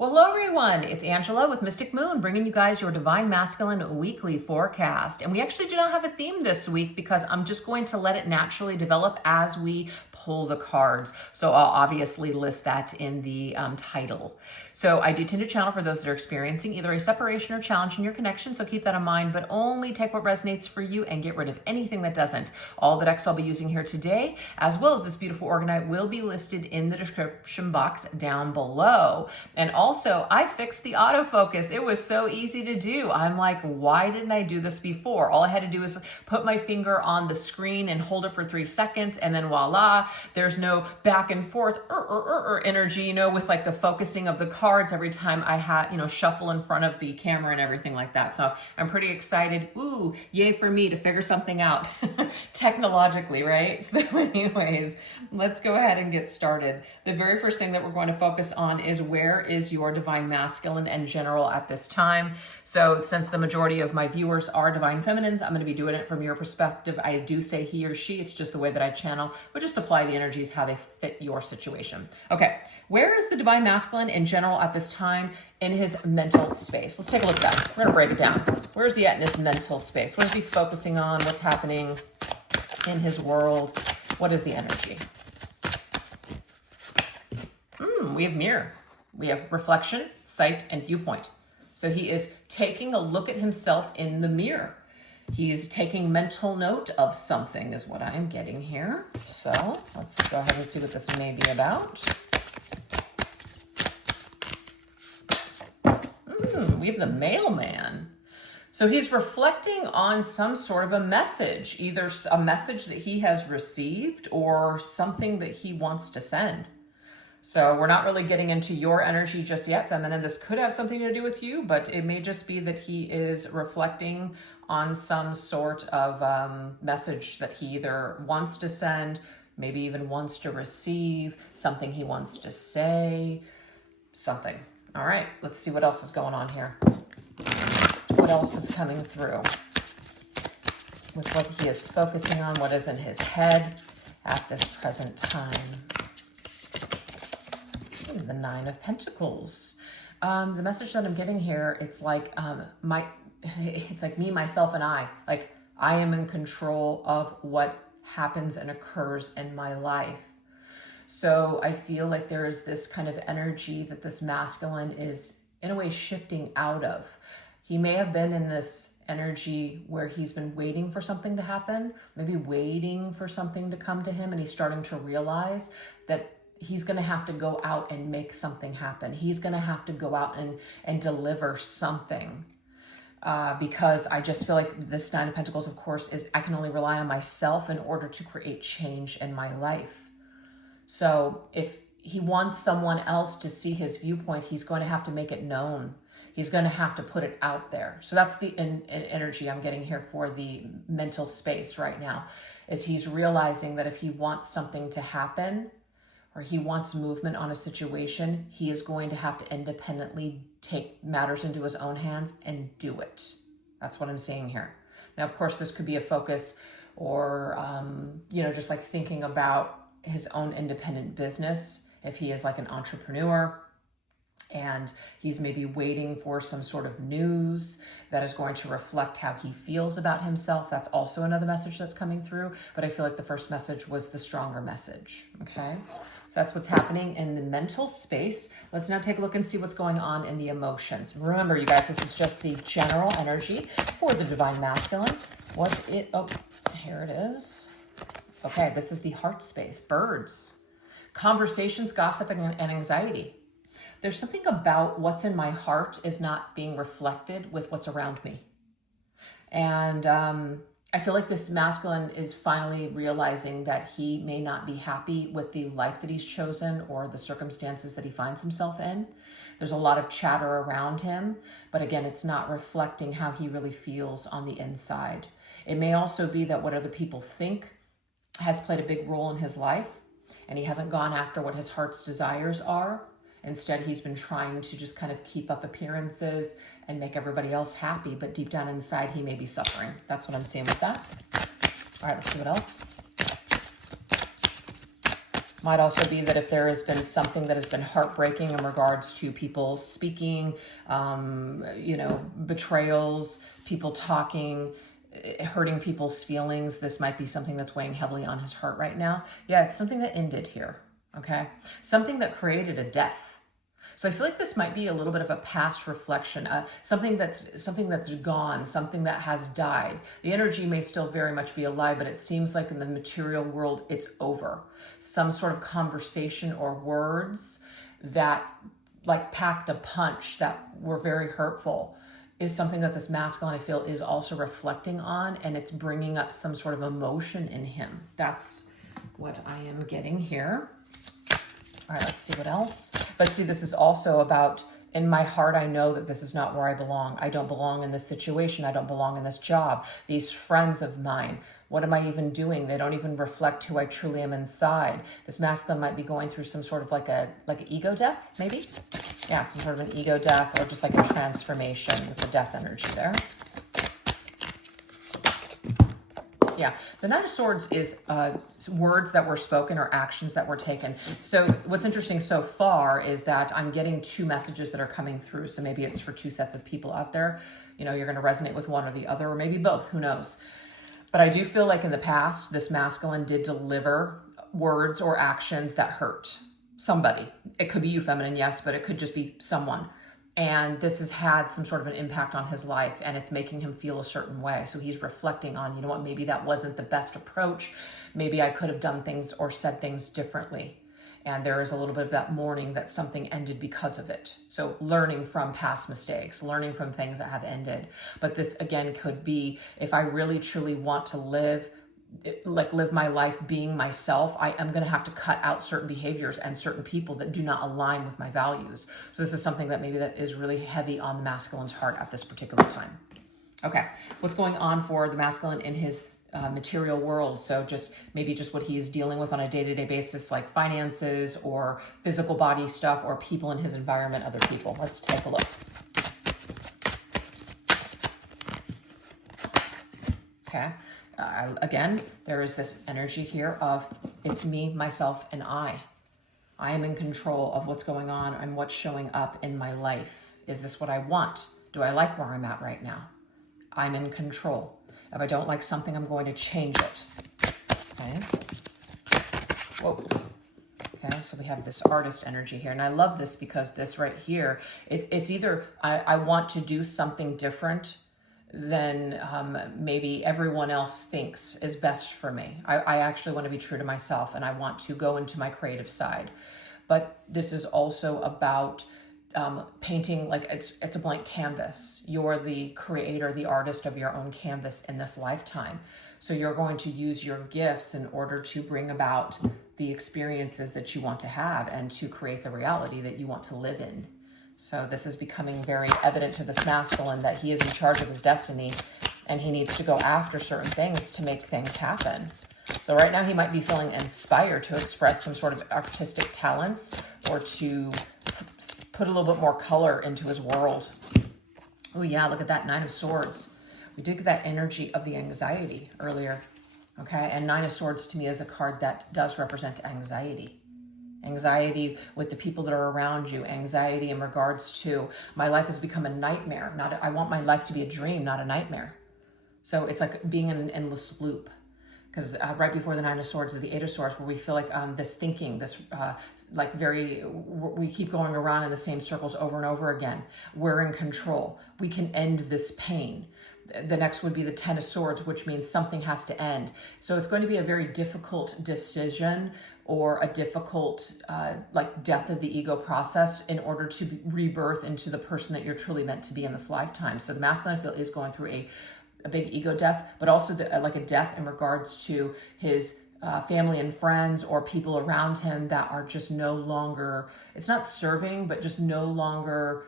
Well, hello everyone, it's Angela with Mystic Moon bringing you guys your Divine Masculine weekly forecast. And we actually do not have a theme this week because I'm just going to let it naturally develop as we pull the cards. So I'll obviously list that in the title. So I do tend to channel for those that are experiencing either a separation or challenge in your connection, so keep that in mind, but only take what resonates for you and get rid of anything that doesn't. All the decks I'll be using here today, as well as this beautiful Orgonite, will be listed in the description box down below. And also, I fixed the autofocus. It was so easy to do. I'm like, why didn't I do this before? All I had to do is put my finger on the screen and hold it for 3 seconds, and then voila, there's no back and forth energy, you know, with like the focusing of the cards every time I had, you know, shuffle in front of the camera and everything like that. So I'm pretty excited. Ooh, yay for me to figure something out technologically, right? So anyways, let's go ahead and get started. The very first thing that we're going to focus on is where is your Divine Masculine and general at this time. So since the majority of my viewers are Divine Feminines, I'm going to be doing it from your perspective. I do say he or she, it's just the way that I channel, but just apply the energies how they fit your situation. Okay, where is the Divine Masculine in general at this time in his mental space? Let's take a look at that. We're going to break it down. Where is he at in his mental space? What is he focusing on? What's happening in his world? What is the energy? We have mirror. We have reflection, sight, and viewpoint. So he is taking a look at himself in the mirror. He's taking mental note of something is what I am getting here. So let's go ahead and see what this may be about. We have the mailman. So he's reflecting on some sort of a message, either a message that he has received or something that he wants to send. So we're not really getting into your energy just yet, feminine. This could have something to do with you, but it may just be that he is reflecting on some sort of message that he either wants to send, maybe even wants to receive, something he wants to say, something. All right, let's see what else is going on here. What else is coming through with what he is focusing on, what is in his head at this present time. The 9 of Pentacles. The message that I'm getting here, it's like it's like me, myself, and I. Like I am in control of what happens and occurs in my life. So I feel like there is this kind of energy that this masculine is in a way shifting out of. He may have been in this energy where he's been waiting for something to happen, maybe waiting for something to come to him, and he's starting to realize that he's going to have to go out and make something happen. He's going to have to go out and deliver something. Because I just feel like this 9 of Pentacles, of course, is I can only rely on myself in order to create change in my life. So if he wants someone else to see his viewpoint, he's going to have to make it known. He's going to have to put it out there. So that's the energy I'm getting here for the mental space right now, is he's realizing that if he wants something to happen, or he wants movement on a situation, he is going to have to independently take matters into his own hands and do it. That's what I'm seeing here. Now, of course, this could be a focus or, you know, just like thinking about his own independent business. If he is like an entrepreneur and he's maybe waiting for some sort of news that is going to reflect how he feels about himself, that's also another message that's coming through. But I feel like the first message was the stronger message, okay? So that's what's happening in the mental space. Let's now take a look and see what's going on in the emotions. Remember, you guys, this is just the general energy for the Divine Masculine. Oh, here it is. Okay, this is the heart space, birds, conversations, gossip, and anxiety. There's something about what's in my heart is not being reflected with what's around me. And I feel like this masculine is finally realizing that he may not be happy with the life that he's chosen or the circumstances that he finds himself in. There's a lot of chatter around him, but again, it's not reflecting how he really feels on the inside. It may also be that what other people think has played a big role in his life, and he hasn't gone after what his heart's desires are. Instead, he's been trying to just kind of keep up appearances and make everybody else happy, but deep down inside, he may be suffering. That's what I'm seeing with that. All right, let's see what else. Might also be that if there has been something that has been heartbreaking in regards to people speaking, betrayals, people talking, hurting people's feelings, this might be something that's weighing heavily on his heart right now. Yeah, it's something that ended here, okay? Something that created a death. So I feel like this might be a little bit of a past reflection, something that's gone, something that has died. The energy may still very much be alive, but it seems like in the material world, it's over. Some sort of conversation or words that like packed a punch that were very hurtful is something that this masculine, I feel, is also reflecting on, and it's bringing up some sort of emotion in him. That's what I am getting here. All right, let's see what else. But see, this is also about, in my heart, I know that this is not where I belong. I don't belong in this situation. I don't belong in this job. These friends of mine, what am I even doing? They don't even reflect who I truly am inside. This masculine might be going through some sort of like an ego death, maybe? Yeah, some sort of an ego death, or just like a transformation with the death energy there. Yeah, the Nine of Swords is words that were spoken or actions that were taken. So what's interesting so far is that I'm getting two messages that are coming through. So maybe it's for two sets of people out there. You're going to resonate with one or the other, or maybe both, who knows. But I do feel like in the past, this masculine did deliver words or actions that hurt somebody. It could be you, feminine, yes, but it could just be someone. And this has had some sort of an impact on his life, and it's making him feel a certain way. So he's reflecting on, you know what, maybe that wasn't the best approach. Maybe I could have done things or said things differently. And there is a little bit of that mourning that something ended because of it. So learning from past mistakes, learning from things that have ended. But this, again, could be, if I really truly want to live my life being myself, I am going to have to cut out certain behaviors and certain people that do not align with my values. So this is something that maybe that is really heavy on the masculine's heart at this particular time. Okay, what's going on for the masculine in his material world? So just what he's dealing with on a day-to-day basis, like finances or physical body stuff or people in his environment, other people. Let's take a look. Okay. Again, there is this energy here of it's me, myself, and I. I am in control of what's going on and what's showing up in my life. Is this what I want? Do I like where I'm at right now? I'm in control. If I don't like something, I'm going to change it. Okay. Whoa. Okay, so we have this artist energy here. And I love this because this right here, it's either I want to do something different than maybe everyone else thinks is best for me. I actually want to be true to myself, and I want to go into my creative side. But this is also about painting, like it's a blank canvas. You're the creator, the artist of your own canvas in this lifetime. So you're going to use your gifts in order to bring about the experiences that you want to have and to create the reality that you want to live in. So this is becoming very evident to this masculine that he is in charge of his destiny, and he needs to go after certain things to make things happen. So right now he might be feeling inspired to express some sort of artistic talents or to put a little bit more color into his world. Oh yeah, look at that Nine of Swords. We did get that energy of the anxiety earlier. Okay, and Nine of Swords to me is a card that does represent anxiety. Anxiety with the people that are around you, anxiety in regards to my life has become a nightmare. I want my life to be a dream, not a nightmare. So it's like being in an endless loop. Because right before the Nine of Swords is the Eight of Swords, where we feel like this thinking, we keep going around in the same circles over and over again. We're in control. We can end this pain. The next would be the Ten of Swords, which means something has to end. So it's going to be a very difficult decision or a difficult death of the ego process in order to rebirth into the person that you're truly meant to be in this lifetime. So the masculine, I feel, is going through a big ego death, but also like a death in regards to his family and friends or people around him that are just no longer, it's not serving, but just no longer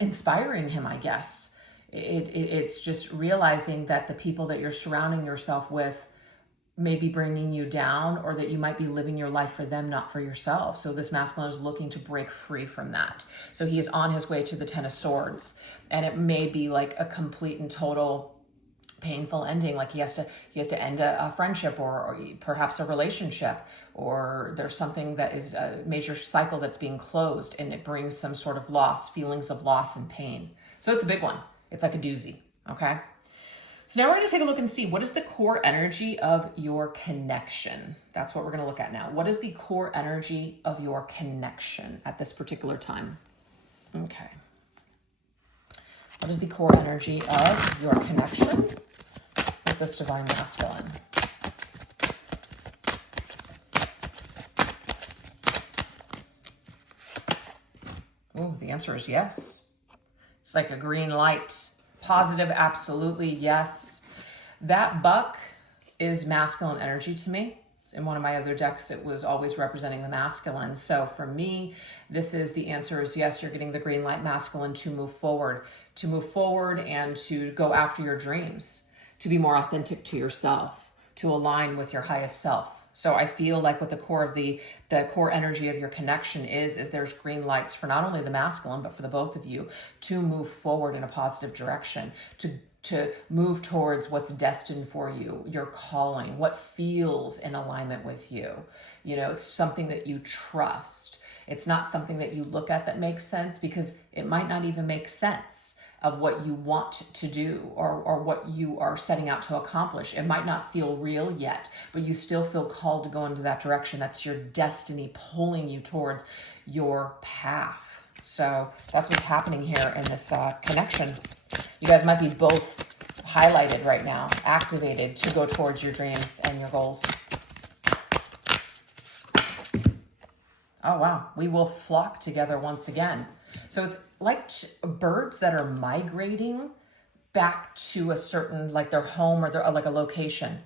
inspiring him, I guess. It's just realizing that the people that you're surrounding yourself with may be bringing you down, or that you might be living your life for them, not for yourself. So this masculine is looking to break free from that. So he is on his way to the Ten of Swords, and it may be like a complete and total painful ending, like he has to end a friendship or perhaps a relationship, or there's something that is a major cycle that's being closed, and it brings some sort of loss, feelings of loss and pain. So it's a big one. It's like a doozy. Okay. So now we're going to take a look and see what is the core energy of your connection. That's what we're going to look at now. What is the core energy of your connection at this particular time? Okay. What is the core energy of your connection with this divine masculine? Oh, the answer is yes. It's like a green light. Positive, absolutely, yes. That buck is masculine energy to me. In one of my other decks, it was always representing the masculine. So for me, this is the answer is yes, you're getting the green light masculine to move forward and to go after your dreams, to be more authentic to yourself, to align with your highest self. So I feel like what the core energy of your connection is there's green lights for not only the masculine, but for the both of you to move forward in a positive direction, to move towards what's destined for you, your calling, what feels in alignment with you. You know, it's something that you trust. It's not something that you look at that makes sense, because it might not even make sense of what you want to do or what you are setting out to accomplish. It might not feel real yet, but you still feel called to go into that direction. That's your destiny pulling you towards your path. So that's what's happening here in this connection. You guys might be both highlighted right now, activated to go towards your dreams and your goals. Oh, wow. We will flock together once again. So it's like birds that are migrating back to a certain, like their home or their, like a location.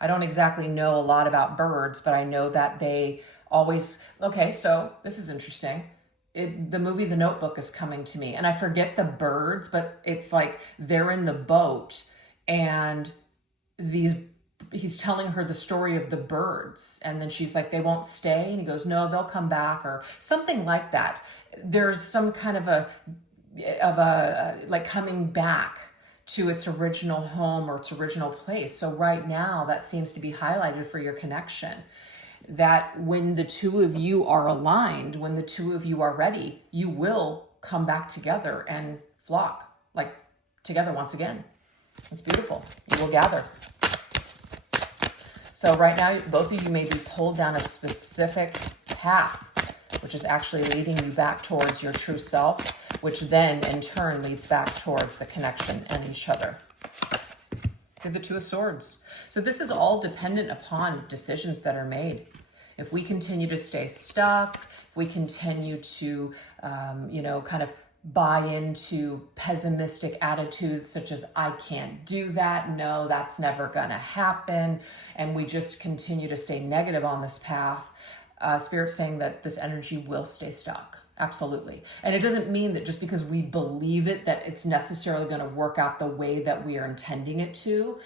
I don't exactly know a lot about birds, but I know that they always, okay, so this is interesting. The movie The Notebook is coming to me, and I forget the birds, but it's like they're in the boat and he's telling her the story of the birds, and then she's like, they won't stay, and he goes, no, they'll come back, or something like that. There's some kind of a like coming back to its original home or its original place. So right now that seems to be highlighted for your connection, that when the two of you are aligned, when the two of you are ready, you will come back together and flock, like together once again. It's beautiful. You will gather. So right now, both of you may be pulled down a specific path, which is actually leading you back towards your true self, which then in turn leads back towards the connection and each other. You're the Two of Swords. So this is all dependent upon decisions that are made. If we continue to stay stuck, if we continue to, kind of buy into pessimistic attitudes such as, I can't do that, no, that's never gonna happen, and we just continue to stay negative on this path, Spirit's saying that this energy will stay stuck. Absolutely. And it doesn't mean that just because we believe it, that it's necessarily going to work out the way that we are intending it to,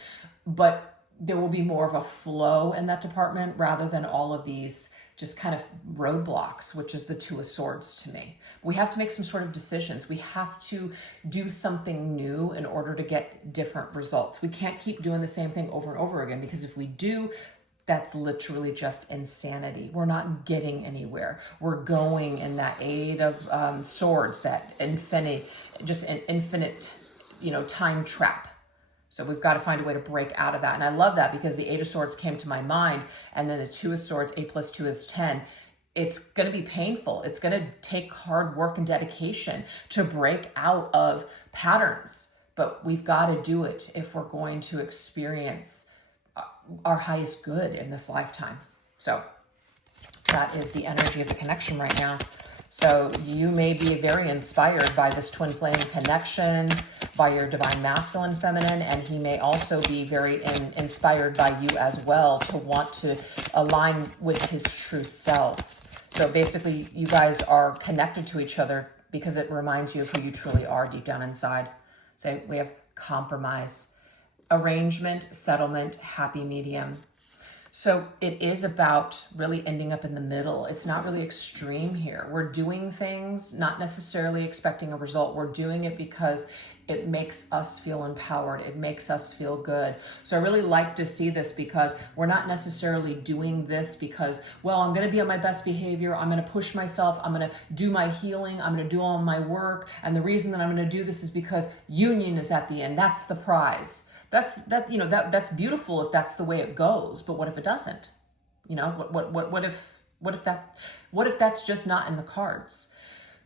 but there will be more of a flow in that department rather than all of these just kind of roadblocks, which is the Two of Swords to me. We have to make some sort of decisions. We have to do something new in order to get different results. We can't keep doing the same thing over and over again, because if we do, that's literally just insanity. We're not getting anywhere. We're going in that Eight of Swords, that infinite, time trap. So we've got to find a way to break out of that. And I love that, because the Eight of Swords came to my mind, and then the Two of Swords, 8 + 2 is 10. It's going to be painful. It's going to take hard work and dedication to break out of patterns, but we've got to do it if we're going to experience our highest good in this lifetime. So that is the energy of the connection right now. So you may be very inspired by this twin flame connection, by your divine masculine feminine, and he may also be very inspired by you as well to want to align with his true self. So basically you guys are connected to each other because it reminds you of who you truly are deep down inside. So we have compromise, arrangement, settlement, happy medium. So it is about really ending up in the middle. It's not really extreme here. We're doing things, not necessarily expecting a result. We're doing it because it makes us feel empowered. It makes us feel good. So I really like to see this, because we're not necessarily doing this because, well, I'm going to be on my best behavior. I'm going to push myself. I'm going to do my healing. I'm going to do all my work. And the reason that I'm going to do this is because union is at the end. That's the prize. That's beautiful if that's the way it goes. But what if it doesn't? What if that's just not in the cards?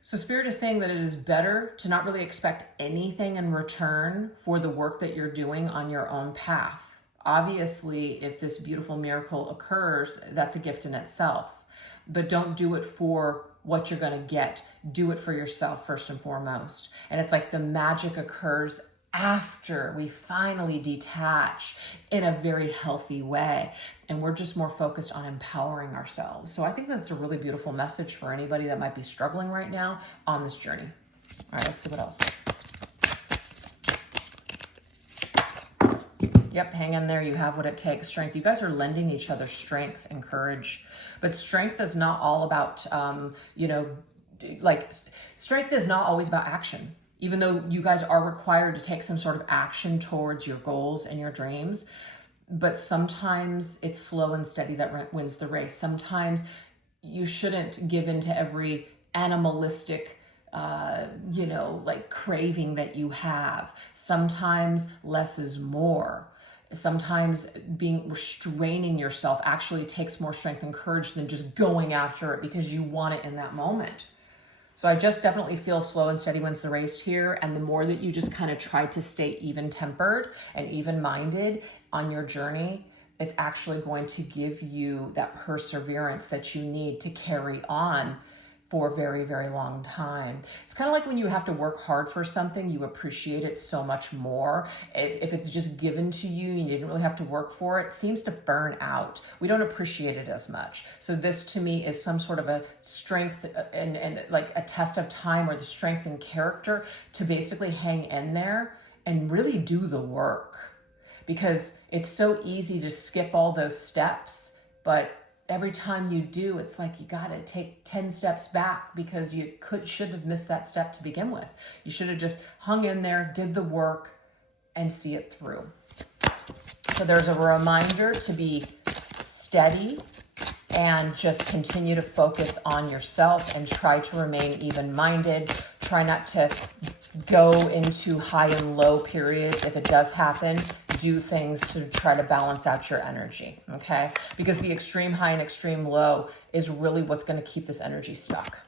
So Spirit is saying that it is better to not really expect anything in return for the work that you're doing on your own path. Obviously, if this beautiful miracle occurs, that's a gift in itself. But don't do it for what you're going to get. Do it for yourself first and foremost. And it's like the magic occurs after we finally detach in a very healthy way, and we're just more focused on empowering ourselves. So I think that's a really beautiful message for anybody that might be struggling right now on this journey. All right, let's see what else. Yep, hang in there. You have what it takes. Strength. You guys are lending each other strength and courage, but strength is not all about, strength is not always about action. Even though you guys are required to take some sort of action towards your goals and your dreams, but sometimes it's slow and steady that wins the race. Sometimes you shouldn't give in to every animalistic, craving that you have. Sometimes less is more. Sometimes restraining yourself actually takes more strength and courage than just going after it because you want it in that moment. So I just definitely feel slow and steady wins the race here. And the more that you just kind of try to stay even-tempered and even-minded on your journey, it's actually going to give you that perseverance that you need to carry on for a very, very long time. It's kind of like when you have to work hard for something, you appreciate it so much more. If it's just given to you and you didn't really have to work for it, it seems to burn out. We don't appreciate it as much. So this to me is some sort of a strength and like a test of time, or the strength and character to basically hang in there and really do the work. Because it's so easy to skip all those steps, but every time you do, it's like you got to take 10 steps back because you should have missed that step to begin with. You should have just hung in there, did the work, and see it through. So there's a reminder to be steady and just continue to focus on yourself and try to remain even-minded. Try not to go into high and low periods. If it does happen, do things to try to balance out your energy, okay? Because the extreme high and extreme low is really what's going to keep this energy stuck.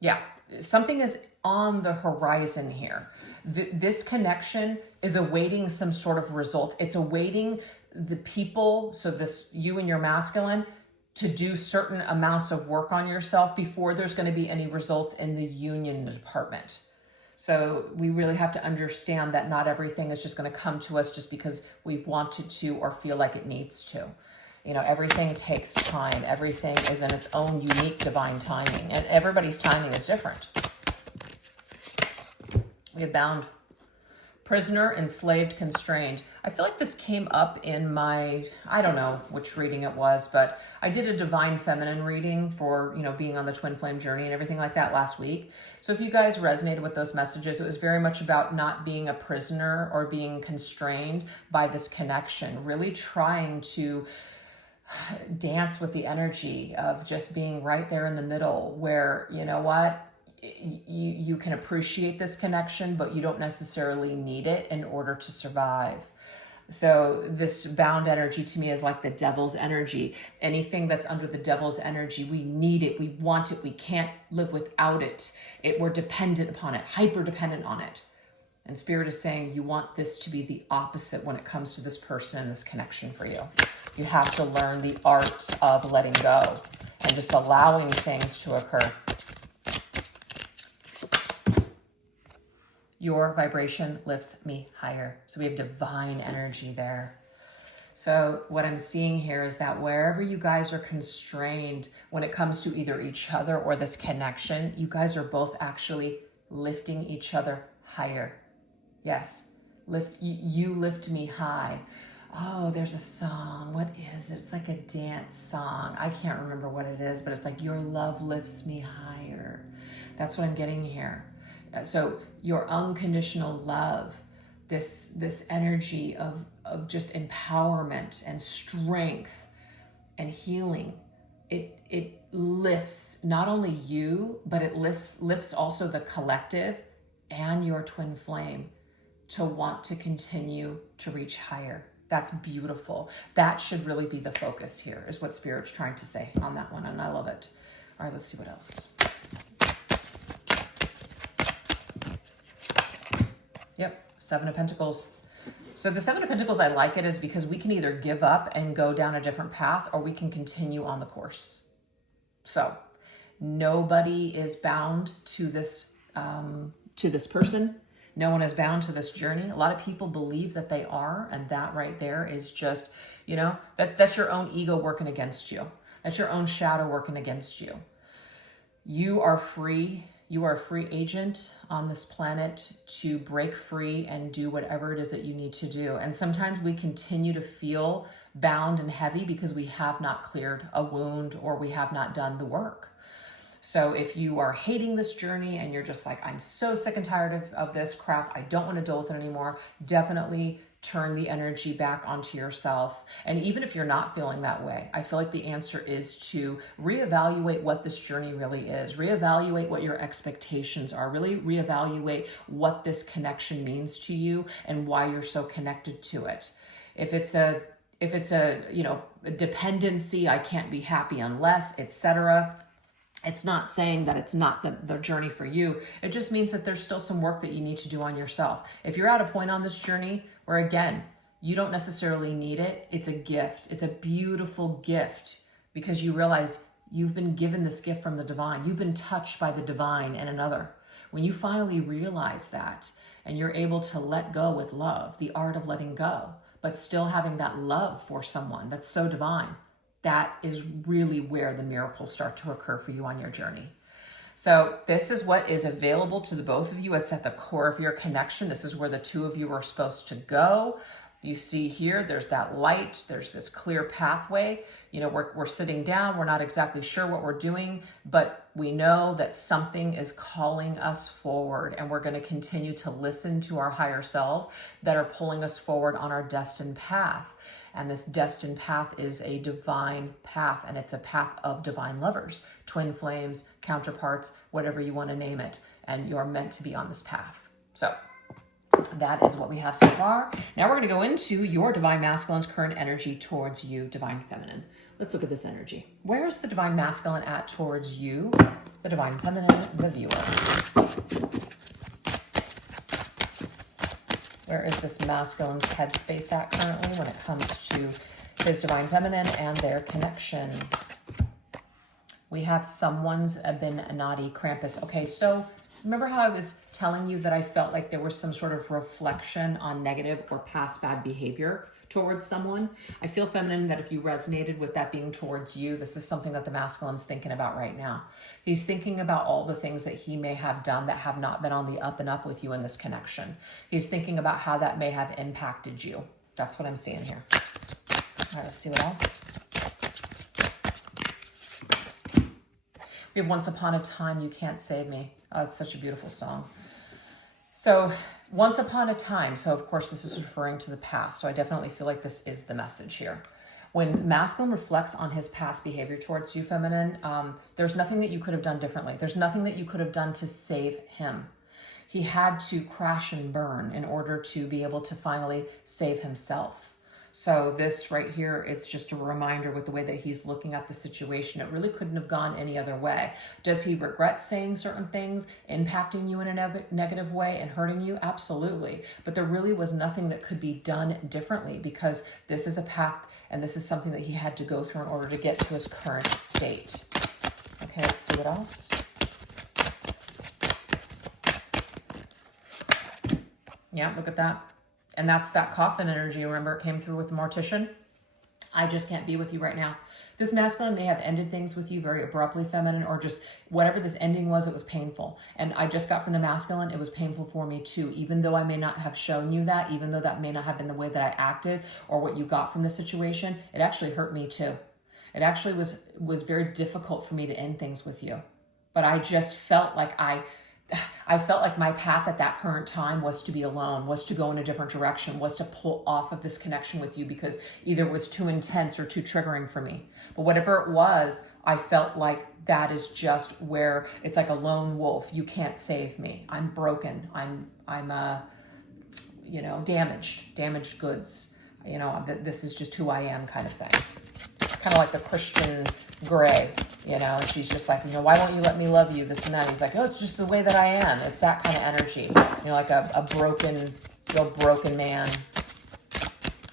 Yeah, something is on the horizon here. This connection is awaiting some sort of result. It's awaiting the people, so this you and your masculine, to do certain amounts of work on yourself before there's going to be any results in the union department. So we really have to understand that not everything is just going to come to us just because we wanted to or feel like it needs to. You know, everything takes time. Everything is in its own unique divine timing, and everybody's timing is different. We have bound, prisoner, enslaved, constrained. I feel like this came up in my, I don't know which reading it was, but I did a divine feminine reading for, being on the twin flame journey and everything like that last week. So if you guys resonated with those messages, it was very much about not being a prisoner or being constrained by this connection, really trying to dance with the energy of just being right there in the middle where, you know what, you can appreciate this connection, but you don't necessarily need it in order to survive. So this bound energy to me is like the devil's energy. Anything that's under the devil's energy, we need it, we want it, we can't live without it. We're dependent upon it, hyper dependent on it. And Spirit is saying you want this to be the opposite when it comes to this person and this connection for you. You have to learn the art of letting go and just allowing things to occur. Your vibration lifts me higher. So we have divine energy there. So what I'm seeing here is that wherever you guys are constrained when it comes to either each other or this connection, you guys are both actually lifting each other higher. Yes, you lift me high. Oh, there's a song. What is it? It's like a dance song. I can't remember what it is, but it's like your love lifts me higher. That's what I'm getting here. So your unconditional love, this energy of just empowerment and strength and healing, it lifts not only you, but it lifts also the collective and your twin flame to want to continue to reach higher. That's beautiful. That should really be the focus here, is what Spirit's trying to say on that one, and I love it. All right, let's see what else. Yep, Seven of Pentacles. So the Seven of Pentacles, I like it is because we can either give up and go down a different path, or we can continue on the course. So nobody is bound to this person. No one is bound to this journey. A lot of people believe that they are, and that right there is just, that's your own ego working against you. That's your own shadow working against you. You are free. You are a free agent on this planet to break free and do whatever it is that you need to do. And sometimes we continue to feel bound and heavy because we have not cleared a wound, or we have not done the work. So if you are hating this journey and you're just like, I'm so sick and tired of this crap, I don't want to deal with it anymore, definitely turn the energy back onto yourself. And even if you're not feeling that way, I feel like the answer is to reevaluate what this journey really is, reevaluate what your expectations are, really reevaluate what this connection means to you and why you're so connected to it. If it's a dependency, I can't be happy unless, etc. It's not saying that it's not the journey for you. It just means that there's still some work that you need to do on yourself. If you're at a point on this journey where, again, you don't necessarily need it, it's a gift. It's a beautiful gift because you realize you've been given this gift from the divine. You've been touched by the divine in another. When you finally realize that and you're able to let go with love, the art of letting go, but still having that love for someone that's so divine, that is really where the miracles start to occur for you on your journey. So this is what is available to the both of you. It's at the core of your connection. This is where the two of you are supposed to go. You see here, there's that light. There's this clear pathway. We're sitting down. We're not exactly sure what we're doing, but we know that something is calling us forward, and we're going to continue to listen to our higher selves that are pulling us forward on our destined path. And this destined path is a divine path, and it's a path of divine lovers, twin flames, counterparts, whatever you want to name it. And you're meant to be on this path. So that is what we have so far. Now we're going to go into your divine masculine's current energy towards you, divine feminine. Let's look at this energy. Where is the divine masculine at towards you, the divine feminine, the viewer? Where is this masculine's headspace at currently when it comes to his divine feminine and their connection? We have someone's been naughty, Krampus. Okay, so remember how I was telling you that I felt like there was some sort of reflection on negative or past bad behavior towards someone? I feel, feminine, that if you resonated with that being towards you, this is something that the masculine's thinking about right now. He's thinking about all the things that he may have done that have not been on the up and up with you in this connection. He's thinking about how that may have impacted you. That's what I'm seeing here. All right, let's see what else. We have Once Upon a Time, You Can't Save Me. Oh, it's such a beautiful song. So once upon a time, so of course this is referring to the past, so I definitely feel like this is the message here. When masculine reflects on his past behavior towards you, feminine, there's nothing that you could have done differently. There's nothing that you could have done to save him. He had to crash and burn in order to be able to finally save himself. So this right here, it's just a reminder with the way that he's looking at the situation. It really couldn't have gone any other way. Does he regret saying certain things, impacting you in a negative way and hurting you? Absolutely. But there really was nothing that could be done differently because this is a path and this is something that he had to go through in order to get to his current state. Okay, let's see what else. Yeah, look at that. And that's that coffin energy. Remember, it came through with the mortician. I just can't be with you right now. This masculine may have ended things with you very abruptly, feminine, or just whatever this ending was, it was painful. And I just got from the masculine, it was painful for me too. Even though I may not have shown you that, even though that may not have been the way that I acted or what you got from the situation, it actually hurt me too. It actually was very difficult for me to end things with you. But I just felt like I felt like my path at that current time was to be alone, was to go in a different direction, was to pull off of this connection with you because either it was too intense or too triggering for me. But whatever it was, I felt like that is just where it's like a lone wolf. You can't save me. I'm broken. I'm damaged goods. This is just who I am kind of thing. It's kind of like the Christian Grey, and she's just like, why won't you let me love you, this and that. He's like, oh, it's just the way that I am. It's that kind of energy, like a broken man,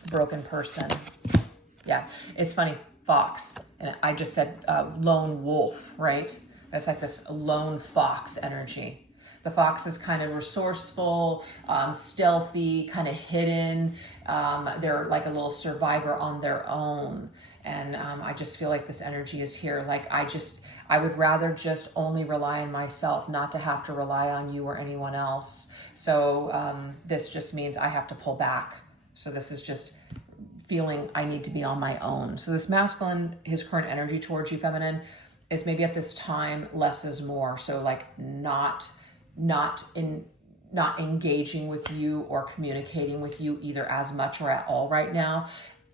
broken person. Yeah, it's funny, fox, and I just said lone wolf, right? That's like this lone fox energy. The fox is kind of resourceful, stealthy, kind of hidden. They're like a little survivor on their own. And I just feel like this energy is here. Like I would rather just only rely on myself, not to have to rely on you or anyone else. So this just means I have to pull back. So this is just feeling I need to be on my own. So this masculine, his current energy towards you, feminine, is maybe at this time less is more. So like not engaging with you or communicating with you either as much or at all right now.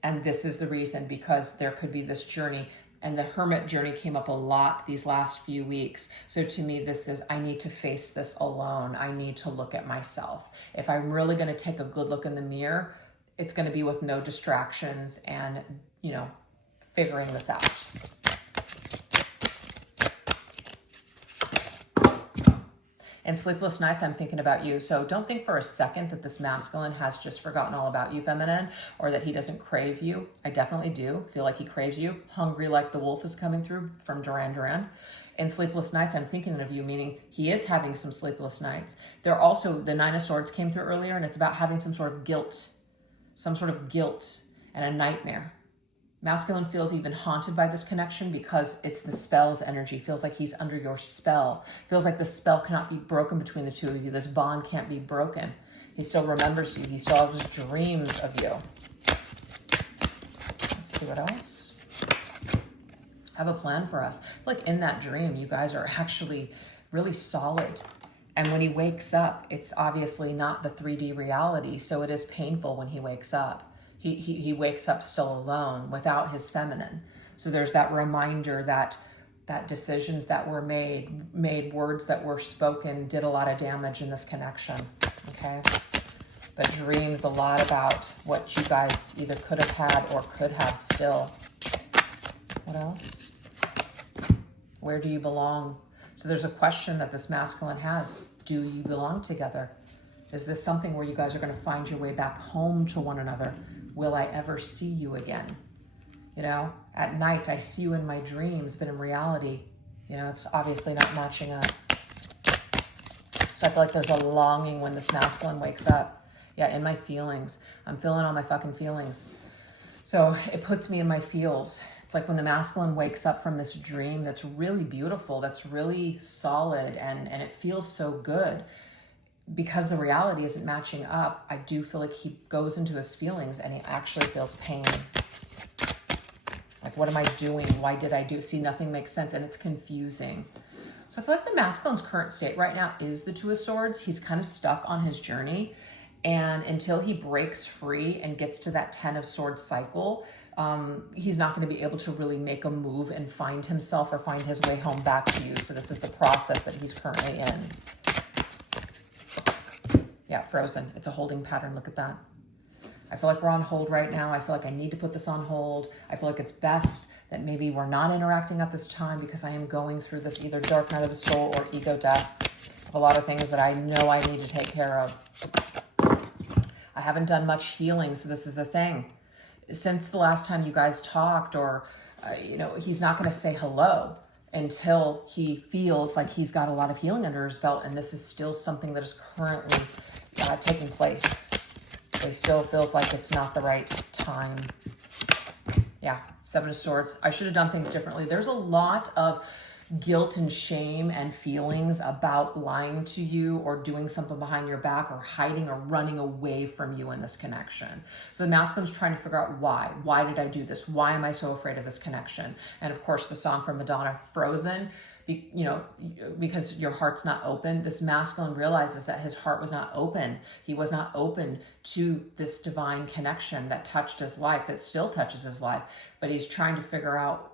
And this is the reason, because there could be this journey, and the hermit journey came up a lot these last few weeks. So to me, this is, I need to face this alone. I need to look at myself. If I'm really going to take a good look in the mirror, it's going to be with no distractions and, figuring this out. And sleepless nights, I'm thinking about you. So don't think for a second that this masculine has just forgotten all about you, feminine, or that he doesn't crave you. I definitely do feel like he craves you. Hungry like the wolf is coming through from Duran Duran. In sleepless nights, I'm thinking of you, meaning he is having some sleepless nights. There also, the Nine of Swords came through earlier, and it's about having some sort of guilt and a nightmare. Masculine feels even haunted by this connection because it's the spell's energy. Feels like he's under your spell. Feels like the spell cannot be broken between the two of you. This bond can't be broken. He still remembers you. He still has dreams of you. Let's see what else. Have a plan for us. Like in that dream, you guys are actually really solid. And when he wakes up, it's obviously not the 3D reality. So it is painful when he wakes up. He wakes up still alone without his feminine. So there's that reminder that decisions that were made, words that were spoken, did a lot of damage in this connection, okay? But dreams a lot about what you guys either could have had or could have still. What else? Where do you belong? So there's a question that this masculine has. Do you belong together? Is this something where you guys are going to find your way back home to one another? Will I ever see you again? At night, I see you in my dreams, but in reality, it's obviously not matching up. So I feel like there's a longing when this masculine wakes up. Yeah, in my feelings. I'm feeling all my fucking feelings. So it puts me in my feels. It's like when the masculine wakes up from this dream that's really beautiful, that's really solid, and it feels so good. Because the reality isn't matching up, I do feel like he goes into his feelings and he actually feels pain. Like, what am I doing? Why did I do it? See, nothing makes sense, and it's confusing. So I feel like the masculine's current state right now is the Two of Swords. He's kind of stuck on his journey, and until he breaks free and gets to that 10 of Swords cycle, he's not going to be able to really make a move and find himself or find his way home back to you. So this is the process that he's currently in. Yeah, frozen. It's a holding pattern. Look at that. I feel like we're on hold right now. I feel like I need to put this on hold. I feel like it's best that maybe we're not interacting at this time because I am going through this either dark night of the soul or ego death of a lot of things that I know I need to take care of. I haven't done much healing, so this is the thing. Since the last time you guys talked, or, he's not going to say hello until he feels like he's got a lot of healing under his belt, and this is still something that is currently taking place. So he still feels like it's not the right time. Yeah, Seven of Swords. I should have done things differently. There's a lot of guilt and shame and feelings about lying to you or doing something behind your back or hiding or running away from you in this connection. So the masculine's trying to figure out why. Why did I do this? Why am I so afraid of this connection? And of course, the song from Madonna, Frozen, because your heart's not open. This masculine realizes that his heart was not open. He was not open to this divine connection that touched his life, that still touches his life. But he's trying to figure out,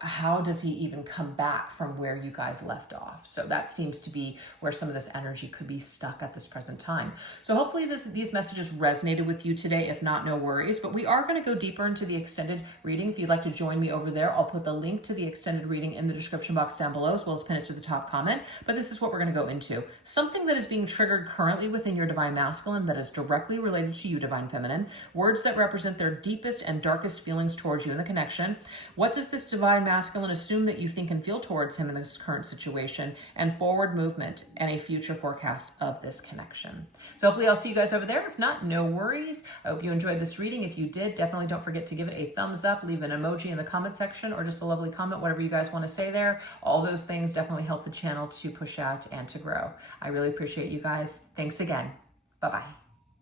how does he even come back from where you guys left off? So that seems to be where some of this energy could be stuck at this present time. So hopefully these messages resonated with you today. If not, no worries. But we are going to go deeper into the extended reading. If you'd like to join me over there, I'll put the link to the extended reading in the description box down below, as well as pin it to the top comment. But this is what we're going to go into. Something that is being triggered currently within your divine masculine that is directly related to you, divine feminine. Words that represent their deepest and darkest feelings towards you in the connection. What does this divine masculine assume that you think and feel towards him in this current situation? And forward movement and a future forecast of this connection. So hopefully I'll see you guys over there. If not, no worries. I hope you enjoyed this reading. If you did, definitely don't forget to give it a thumbs up, leave an emoji in the comment section, or just a lovely comment, whatever you guys want to say there. All those things definitely help the channel to push out and to grow. I really appreciate you guys. Thanks again. Bye-bye.